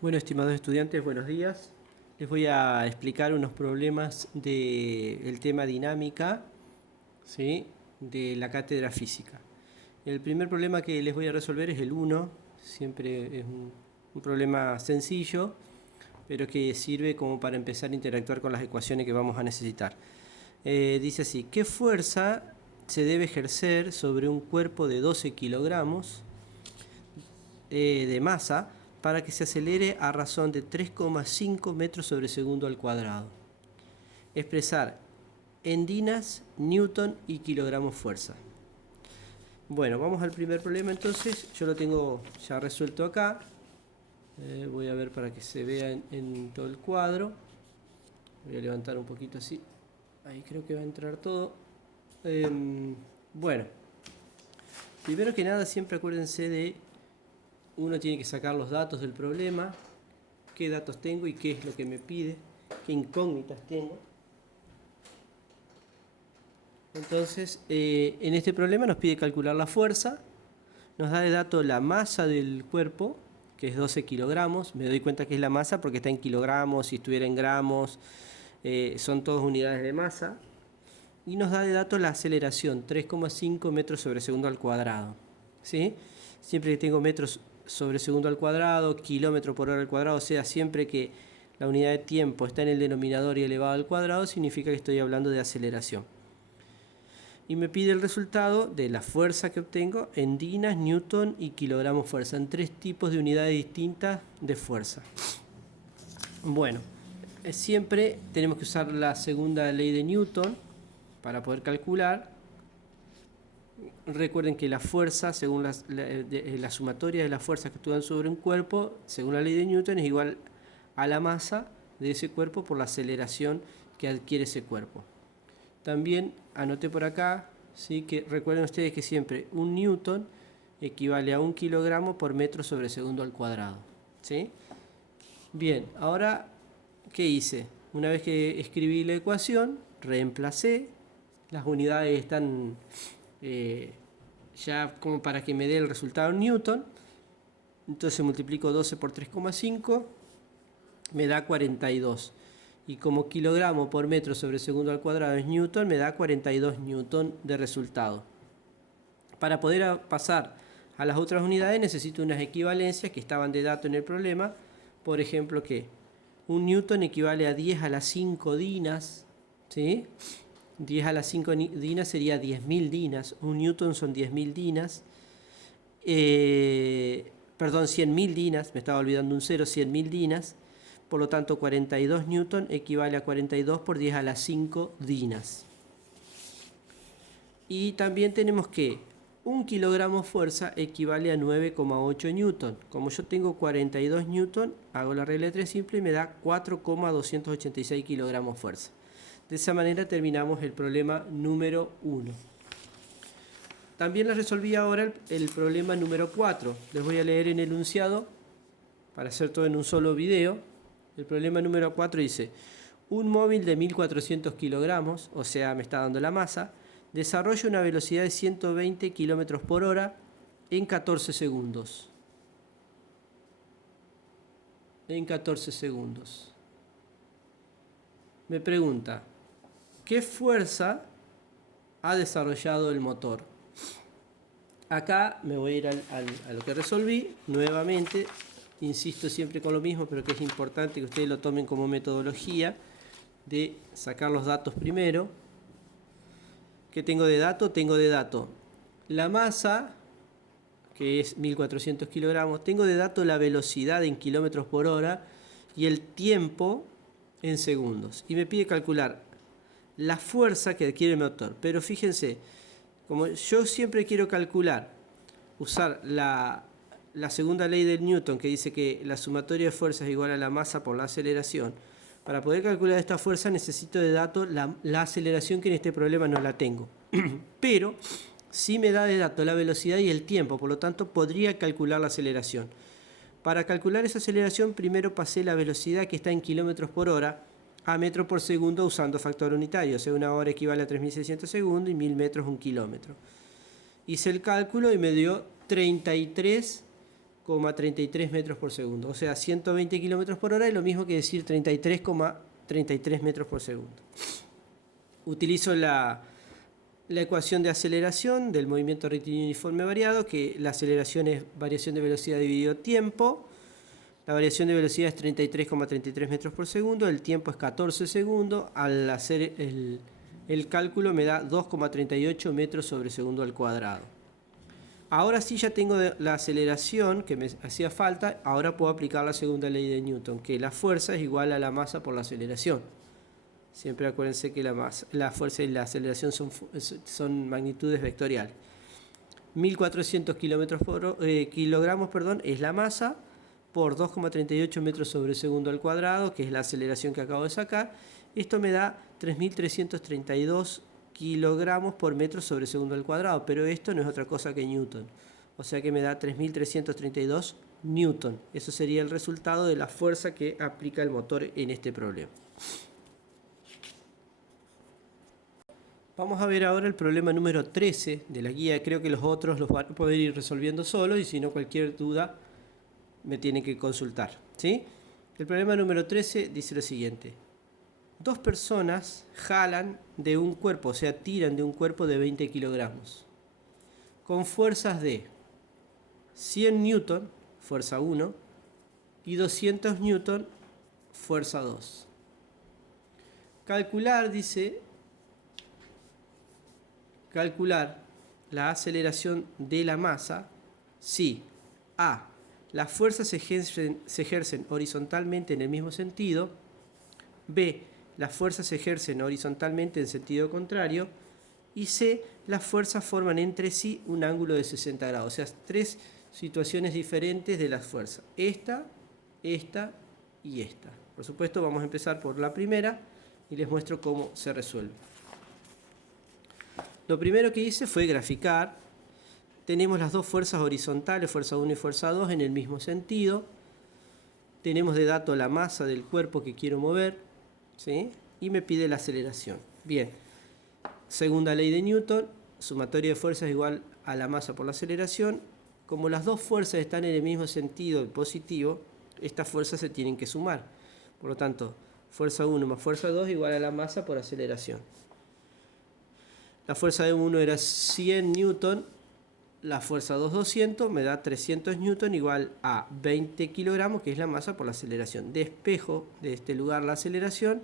Bueno, estimados estudiantes, buenos días. Les voy a explicar unos problemas del tema dinámica, ¿sí?, de la cátedra física. El primer problema que les voy a resolver es el 1. Siempre es un problema sencillo, pero que sirve como para empezar a interactuar con las ecuaciones que vamos a necesitar. Dice así: ¿qué fuerza se debe ejercer sobre un cuerpo de 12 kilogramos de masa para que se acelere a razón de 3,5 metros sobre segundo al cuadrado? Expresar en dinas, newton y kilogramos fuerza. Bueno, vamos al primer problema entonces. Yo lo tengo ya resuelto acá. Voy a ver para que se vea en todo el cuadro. Voy a levantar un poquito así. Ahí creo que va a entrar todo. Bueno, primero que nada siempre acuérdense de... Uno tiene que sacar los datos del problema, qué datos tengo y qué es lo que me pide, qué incógnitas tengo. Entonces, en este problema nos pide calcular la fuerza, nos da de dato la masa del cuerpo, que es 12 kilogramos. Me doy cuenta que es la masa porque está en kilogramos, si estuviera en gramos, son todas unidades de masa. Y nos da de dato la aceleración, 3,5 metros sobre segundo al cuadrado, ¿sí? Siempre que tengo metros sobre segundo al cuadrado, kilómetro por hora al cuadrado, o sea, siempre que la unidad de tiempo está en el denominador y elevado al cuadrado, significa que estoy hablando de aceleración. Y me pide el resultado de la fuerza que obtengo en dinas, newton y kilogramos fuerza, en tres tipos de unidades distintas de fuerza. Bueno, siempre tenemos que usar la segunda ley de Newton para poder calcular. Recuerden que la fuerza, según la sumatoria de las fuerzas que actúan sobre un cuerpo, según la ley de Newton, es igual a la masa de ese cuerpo por la aceleración que adquiere ese cuerpo. También anoté por acá, ¿sí?, que recuerden ustedes que siempre un newton equivale a 1 kilogramo por metro sobre segundo al cuadrado, ¿sí? Bien, ahora, ¿qué hice? Una vez que escribí la ecuación, reemplacé. Las unidades están ya como para que me dé el resultado en newton. Entonces multiplico 12 por 3,5, me da 42. Y como kilogramo por metro sobre segundo al cuadrado es newton, me da 42 newton de resultado. Para poder pasar a las otras unidades necesito unas equivalencias que estaban de dato en el problema. Por ejemplo, que un newton equivale a 10 a la 5 dinas, ¿sí? 10 a la 5 dinas sería 10.000 dinas. Un newton son 10.000 dinas. Perdón, 100.000 dinas. Me estaba olvidando un 0, 100.000 dinas. Por lo tanto, 42 newton equivale a 42 por 10 a la 5 dinas. Y también tenemos que 1 kilogramo fuerza equivale a 9,8 newton. Como yo tengo 42 newton, hago la regla de 3 simple y me da 4,286 kilogramos fuerza. De esa manera terminamos el problema número 1. También les resolví ahora el problema número 4. Les voy a leer en el enunciado para hacer todo en un solo video. El problema número 4 dice: un móvil de 1400 kilogramos, o sea, me está dando la masa, desarrolla una velocidad de 120 kilómetros por hora en 14 segundos. En 14 segundos. Me pregunta, ¿qué fuerza ha desarrollado el motor? Acá me voy a ir a lo que resolví. Nuevamente, insisto siempre con lo mismo, pero que es importante que ustedes lo tomen como metodología de sacar los datos primero. ¿Qué tengo de dato? Tengo de dato la masa, que es 1400 kilogramos. Tengo de dato la velocidad en kilómetros por hora y el tiempo en segundos. Y me pide calcular la fuerza que adquiere el motor. Pero fíjense, como yo siempre quiero calcular, usar la segunda ley de Newton, que dice que la sumatoria de fuerzas es igual a la masa por la aceleración. Para poder calcular esta fuerza necesito de dato la aceleración, que en este problema no la tengo. Pero sí me da de dato la velocidad y el tiempo, por lo tanto podría calcular la aceleración. Para calcular esa aceleración primero pasé la velocidad, que está en kilómetros por hora, a metro por segundo usando factor unitario. O sea, una hora equivale a 3600 segundos y 1000 metros un kilómetro. Hice el cálculo y me dio 33 33 metros por segundo. O sea, 120 kilómetros por hora es lo mismo que decir 33,33 metros por segundo. Utilizo la ecuación de aceleración del movimiento rectilíneo uniforme variado, que la aceleración es variación de velocidad dividido tiempo. La variación de velocidad es 33,33 metros por segundo, el tiempo es 14 segundos. Al hacer el cálculo me da 2,38 metros sobre segundo al cuadrado. Ahora sí ya tengo la aceleración que me hacía falta, ahora puedo aplicar la segunda ley de Newton, que la fuerza es igual a la masa por la aceleración. Siempre acuérdense que la fuerza y la aceleración son magnitudes vectoriales. 1400 kilogramos es la masa por 2,38 metros sobre segundo al cuadrado, que es la aceleración que acabo de sacar. Esto me da 3332 kilogramos por metro sobre segundo al cuadrado, pero esto no es otra cosa que Newton. O sea que me da 3332 Newton. Eso sería el resultado de la fuerza que aplica el motor en este problema. Vamos a ver ahora el problema número 13 de la guía. Creo que los otros los van a poder ir resolviendo solos y si no, cualquier duda me tienen que consultar, ¿sí? El problema número 13 dice lo siguiente. Dos personas jalan de un cuerpo, o sea, tiran de un cuerpo de 20 kilogramos, con fuerzas de 100 newton, fuerza 1, y 200 newton, fuerza 2. Calcular la aceleración de la masa si A. Las fuerzas se ejercen horizontalmente en el mismo sentido. B. Las fuerzas se ejercen horizontalmente en sentido contrario. Y C. Las fuerzas forman entre sí un ángulo de 60 grados. O sea, tres situaciones diferentes de las fuerzas. Esta y esta. Por supuesto, vamos a empezar por la primera y les muestro cómo se resuelve. Lo primero que hice fue graficar. Tenemos las dos fuerzas horizontales, fuerza 1 y fuerza 2, en el mismo sentido. Tenemos de dato la masa del cuerpo que quiero mover, ¿sí? Y me pide la aceleración. Bien, segunda ley de Newton, sumatoria de fuerzas igual a la masa por la aceleración. Como las dos fuerzas están en el mismo sentido positivo, estas fuerzas se tienen que sumar. Por lo tanto, fuerza 1 más fuerza 2 igual a la masa por aceleración. La fuerza de 1 era 100 newton, la fuerza 2 200, me da 300 newton igual a 20 kilogramos, que es la masa por la aceleración. Despejo de este lugar la aceleración,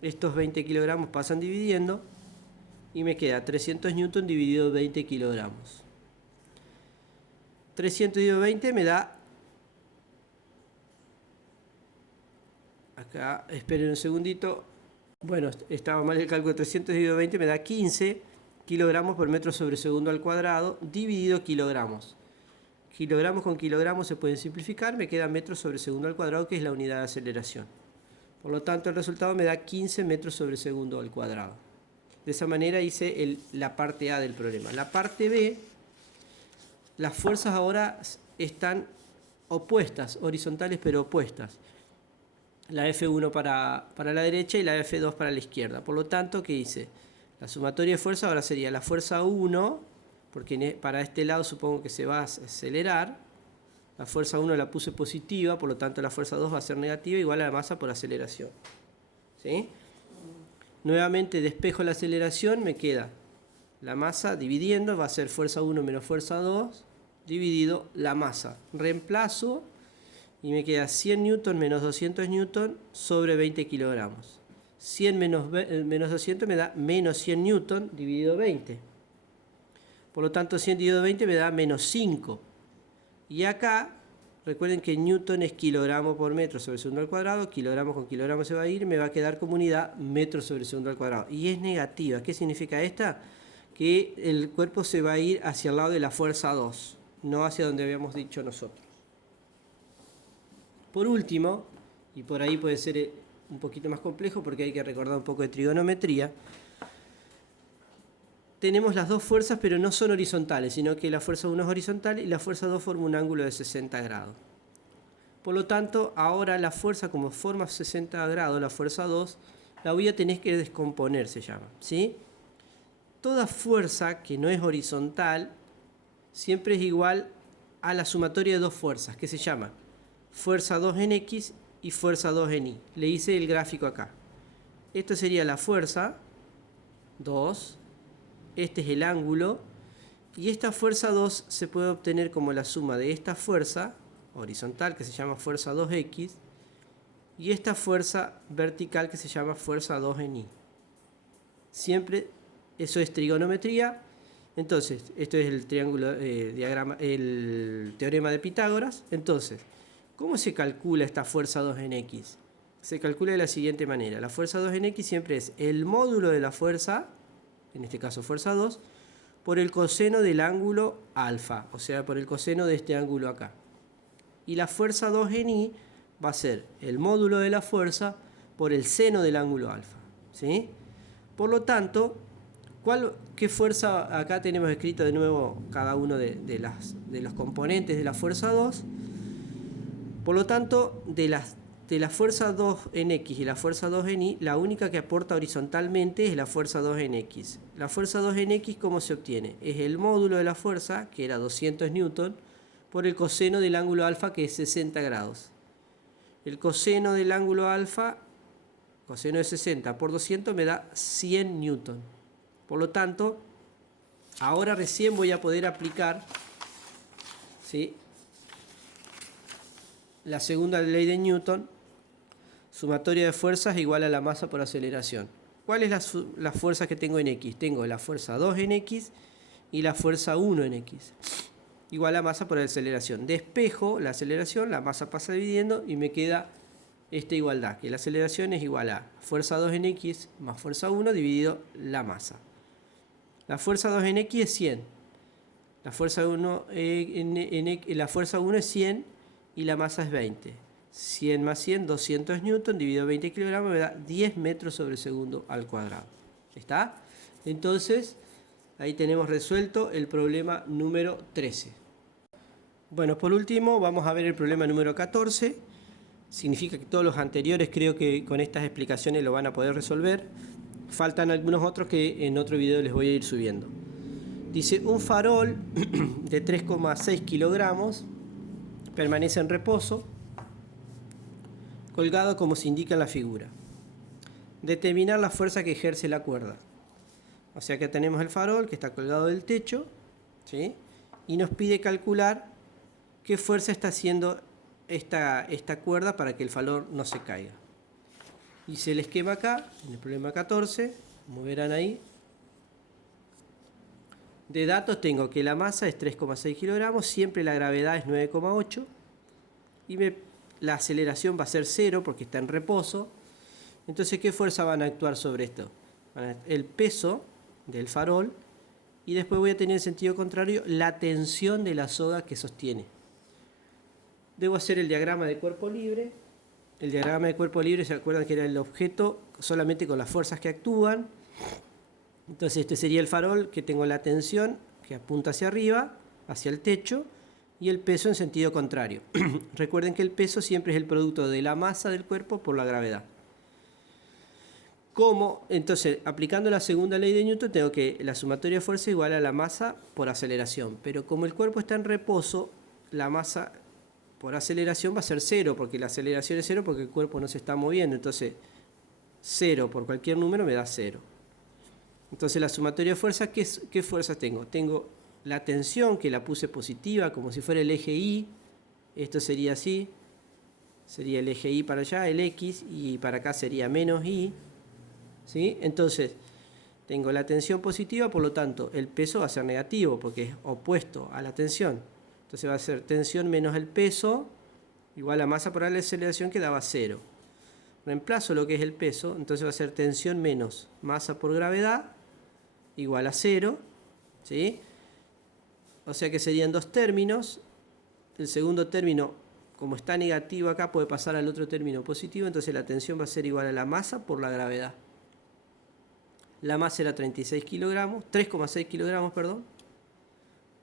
estos 20 kilogramos pasan dividiendo y me queda 300 newton dividido 20 kilogramos. 300 dividido 20 me da, acá esperen un segundito, bueno, estaba mal el cálculo, 300 dividido 20 me da 15 kilogramos por metro sobre segundo al cuadrado, dividido kilogramos. Kilogramos con kilogramos se pueden simplificar, me queda metros sobre segundo al cuadrado, que es la unidad de aceleración. Por lo tanto, el resultado me da 15 metros sobre segundo al cuadrado. De esa manera hice la parte A del problema. La parte B, las fuerzas ahora están opuestas, horizontales pero opuestas. La F1 para la derecha y la F2 para la izquierda. Por lo tanto, ¿qué hice? La sumatoria de fuerza ahora sería la fuerza 1, porque para este lado supongo que se va a acelerar. La fuerza 1 la puse positiva, por lo tanto la fuerza 2 va a ser negativa, igual a la masa por aceleración. ¿Sí? Nuevamente despejo la aceleración, me queda la masa dividiendo, va a ser fuerza 1 menos fuerza 2, dividido la masa. Reemplazo y me queda 100 newton menos 200 newton sobre 20 kilogramos. 100 menos 200 me da menos 100 newton dividido 20. Por lo tanto, 100 dividido 20 me da menos 5. Y acá, recuerden que newton es kilogramo por metro sobre segundo al cuadrado. Kilogramos con kilogramos se va a ir, me va a quedar como unidad metro sobre segundo al cuadrado. Y es negativa. ¿Qué significa esta? Que el cuerpo se va a ir hacia el lado de la fuerza 2, no hacia donde habíamos dicho nosotros. Por último, y por ahí puede ser un poquito más complejo porque hay que recordar un poco de trigonometría, tenemos las dos fuerzas pero no son horizontales, sino que la fuerza 1 es horizontal y la fuerza 2 forma un ángulo de 60 grados. Por lo tanto, ahora la fuerza como forma 60 grados, la fuerza 2, la voy a tener que descomponer, se llama, ¿sí? Toda fuerza que no es horizontal siempre es igual a la sumatoria de dos fuerzas, que se llaman fuerza 2 en X y fuerza 2 en Y. Le hice el gráfico acá. Esto sería la fuerza 2, este es el ángulo, y esta fuerza 2 se puede obtener como la suma de esta fuerza horizontal, que se llama fuerza 2X, y esta fuerza vertical, que se llama fuerza 2 en Y. Siempre, eso es trigonometría. Entonces, esto es el triángulo, diagrama, el teorema de Pitágoras. Entonces, ¿cómo se calcula esta fuerza 2 en X? Se calcula de la siguiente manera. La fuerza 2 en X siempre es el módulo de la fuerza, en este caso fuerza 2, por el coseno del ángulo alfa, o sea, por el coseno de este ángulo acá. Y la fuerza 2 en Y va a ser el módulo de la fuerza por el seno del ángulo alfa, ¿sí? Por lo tanto, ¿qué fuerza? Acá tenemos escrito de nuevo cada uno de los componentes de la fuerza 2. Por lo tanto, de la fuerza 2 en X y la fuerza 2 en Y, la única que aporta horizontalmente es la fuerza 2 en X. La fuerza 2 en X, ¿cómo se obtiene? Es el módulo de la fuerza, que era 200 newton, por el coseno del ángulo alfa, que es 60 grados. El coseno del ángulo alfa, coseno de 60 por 200, me da 100 newton. Por lo tanto, ahora recién voy a poder aplicar, ¿sí?, la segunda ley de Newton, sumatoria de fuerzas igual a la masa por aceleración. ¿Cuál es la fuerza que tengo en X? Tengo la fuerza 2 en X y la fuerza 1 en X, igual a masa por aceleración. Despejo la aceleración, la masa pasa dividiendo y me queda esta igualdad, que la aceleración es igual a fuerza 2 en X más fuerza 1 dividido la masa. La fuerza 2 en X es 100, la fuerza 1 la fuerza 1 es 100 y la masa es 20. 100 más 100, 200 newton, dividido 20 kilogramos, me da 10 metros sobre segundo al cuadrado. ¿Está? Entonces, ahí tenemos resuelto el problema número 13. Bueno, por último, vamos a ver el problema número 14. Significa que todos los anteriores creo que con estas explicaciones lo van a poder resolver. Faltan algunos otros que en otro video les voy a ir subiendo. Dice, un farol de 3,6 kilogramos permanece en reposo, colgado como se indica en la figura. Determinar la fuerza que ejerce la cuerda. O sea que tenemos el farol que está colgado del techo, ¿sí?, y nos pide calcular qué fuerza está haciendo esta cuerda para que el farol no se caiga. Hice el esquema acá, en el problema 14, como verán ahí. De datos tengo que la masa es 3,6 kilogramos, siempre la gravedad es 9,8 y la aceleración va a ser 0 porque está en reposo. Entonces, ¿qué fuerza van a actuar sobre esto? El peso del farol, y después voy a tener en sentido contrario la tensión de la soga que sostiene. Debo hacer el diagrama de cuerpo libre. El diagrama de cuerpo libre, ¿se acuerdan que era el objeto solamente con las fuerzas que actúan? Entonces este sería el farol, que tengo la tensión que apunta hacia arriba, hacia el techo, y el peso en sentido contrario. Recuerden que el peso siempre es el producto de la masa del cuerpo por la gravedad. Entonces, aplicando la segunda ley de Newton, tengo que la sumatoria de fuerza igual a la masa por aceleración. Pero como el cuerpo está en reposo, la masa por aceleración va a ser 0, porque la aceleración es 0 porque el cuerpo no se está moviendo. Entonces, 0 por cualquier número me da 0. Entonces, la sumatoria de fuerza, ¿qué fuerza tengo? Tengo la tensión, que la puse positiva, como si fuera el eje Y. Esto sería así. Sería el eje Y para allá, el X, y para acá sería menos Y. ¿Sí? Entonces, tengo la tensión positiva, por lo tanto, el peso va a ser negativo, porque es opuesto a la tensión. Entonces va a ser tensión menos el peso, igual a masa por la aceleración, que daba 0. Reemplazo lo que es el peso, entonces va a ser tensión menos masa por gravedad, igual a 0. ¿Sí? O sea que serían dos términos. El segundo término, como está negativo acá, puede pasar al otro término positivo, entonces la tensión va a ser igual a la masa por la gravedad. La masa era 3,6 kilogramos, perdón,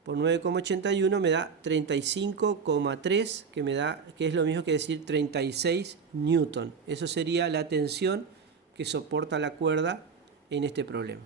por 9,81 me da 35,3, que es lo mismo que decir 36 newton. Eso sería la tensión que soporta la cuerda en este problema.